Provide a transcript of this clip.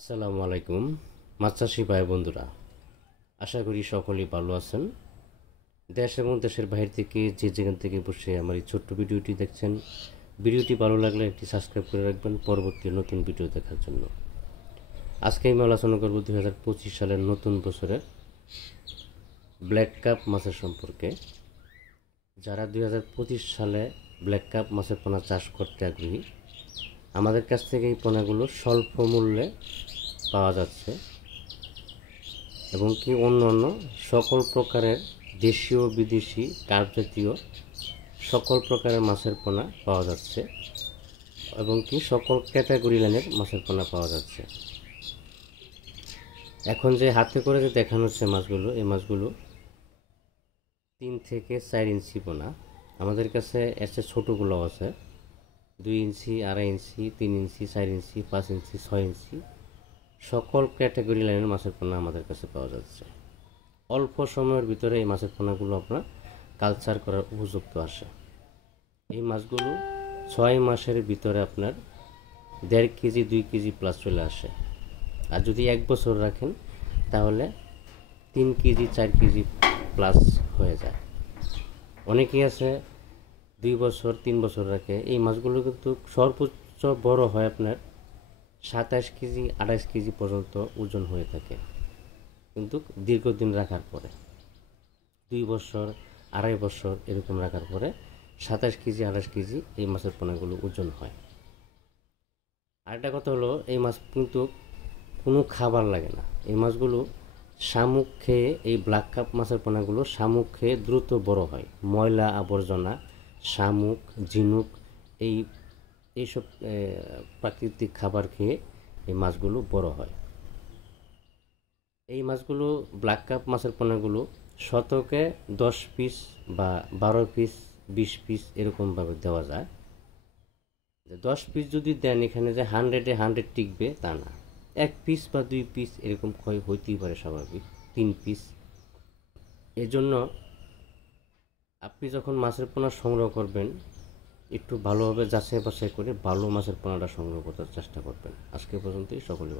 আসসালামু আলাইকুম মাছ চাষি ভাই বন্ধুরা, আশা করি সকলেই ভালো আছেন। দেশ এবং দেশের বাইরে থেকে যে যেখান থেকে বসে আমার এই ছোট্ট ভিডিওটি দেখছেন, ভিডিওটি ভালো লাগলে একটি সাবস্ক্রাইব করে রাখবেন পরবর্তী নতুন ভিডিও দেখার জন্য। আজকে আমি আলোচনা করব 2025 সালের নতুন বছরের ব্ল্যাক কাপ মাছের সম্পর্কে। যারা 2025 সালে ব্ল্যাক কাপ মাছের পোনা চাষ করতে আগ্রহী, আমাদের কাছ থেকে এই পোনাগুলো স্বল্প মূল্যে পাওয়া যাচ্ছে এবং কি অন্যান্য সকল প্রকারের দেশীয় বিদেশি কার্প জাতীয় সকল প্রকারের মাছের পোনা পাওয়া যাচ্ছে এবং কি সকল ক্যাটাগরি লাইনের মাছের পোনা পাওয়া যাচ্ছে। এখন যে হাতে করে যে দেখানো হচ্ছে মাছগুলো, এই মাছগুলো 3 থেকে 4 ইঞ্চি পোনা। আমাদের কাছে এর চেয়ে ছোটোগুলো আছে 2 ইঞ্চি, 2.5 ইঞ্চি, 3 ইঞ্চি, 4 ইঞ্চি, 5 ইঞ্চি, 6 ইঞ্চি সকল ক্যাটাগরি লাইনের মাছের পোনা আমাদের কাছে পাওয়া যাচ্ছে। অল্প সময়ের ভিতরে এই মাছের পোনাগুলো আপনার কালচার করার উপযুক্ত আসে। এই মাছগুলো 6 মাসের ভিতরে আপনার 1.5 কেজি 2 কেজি প্লাস চলে আসে। আর যদি 1 বছর রাখেন তাহলে 3 কেজি 4 কেজি প্লাস হয়ে যায়। অনেকেই আছে 2 বছর 3 বছর রাখে। এই মাছগুলো কিন্তু সর্বোচ্চ বড় হয় আপনার 27 কেজি 28 কেজি পর্যন্ত ওজন হয়ে থাকে, কিন্তু দীর্ঘদিন রাখার পরে 2 বছর 2.5 বছর এরকম রাখার পরে 27 কেজি 28 কেজি এই মাছের পোনাগুলো ওজন হয়। আরেকটা কথা হলো, এই মাছ কিন্তু কোনো খাবার লাগে না। এই মাছগুলো শামুক খেয়ে, এই ব্ল্যাক কাপ মাছের পোনাগুলো শামুক খেয়ে দ্রুত বড় হয়। ময়লা আবর্জনা, শামুক, ঝিনুক এইসব প্রাকৃতিক খাবার খেয়ে এই মাছগুলো বড় হয়। এই মাছগুলো ব্ল্যাক কাপ মাছের পোনাগুলো শতকে 10 পিস বা 12 পিস 20 পিস এরকমভাবে দেওয়া যায়। 10 পিস যদি দেন, এখানে যে 100-এ 100 টিকবে তা না। 1 পিস বা 2 পিস এরকম ক্ষয় হইতেই পারে স্বাভাবিক, 3 পিস। এজন্য আপনি যখন মাছের পোনা সংগ্রহ করবেন, একটু ভালোভাবে যাচাই বাছাই করে ভালো মাছের পোনাটা সংগ্রহ করার চেষ্টা করবেন। আজকে পর্যন্তই, সকলে ভালো।